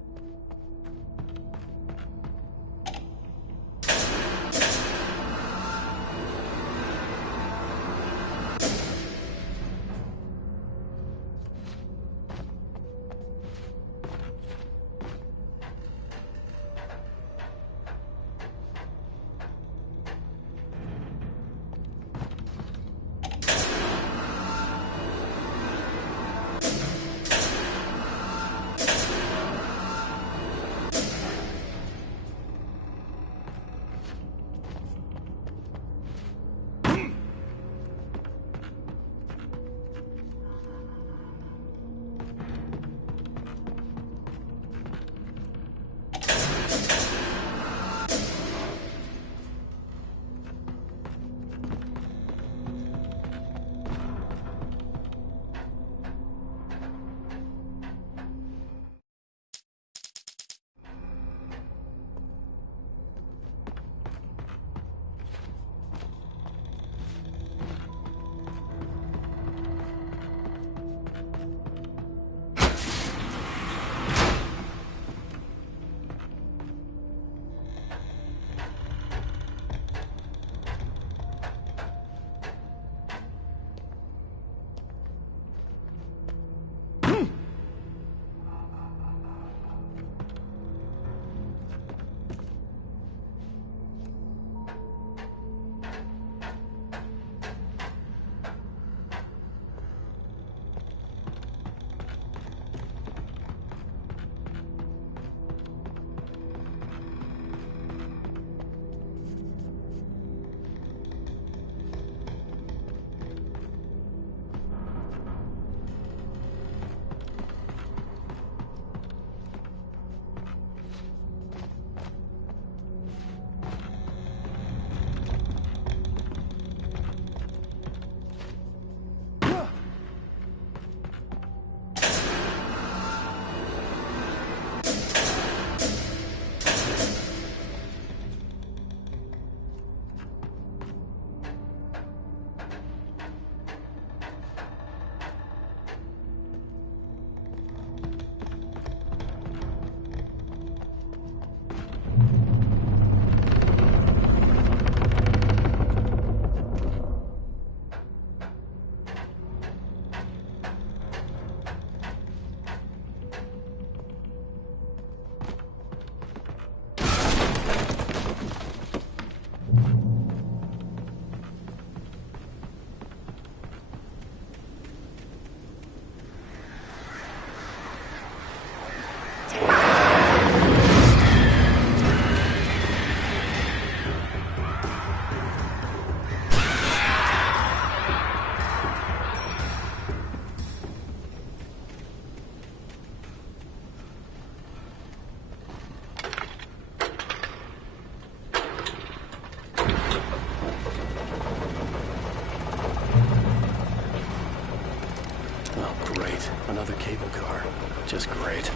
Another cable car. Just great.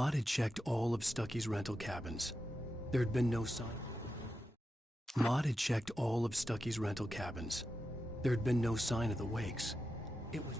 Maud had checked all of Stucky's rental cabins. There had been no sign. Maud had checked all of Stucky's rental cabins. There had been no sign of the wakes. It was...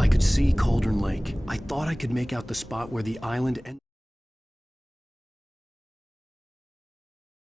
I could see Cauldron Lake. I thought I could make out the spot where the island ended.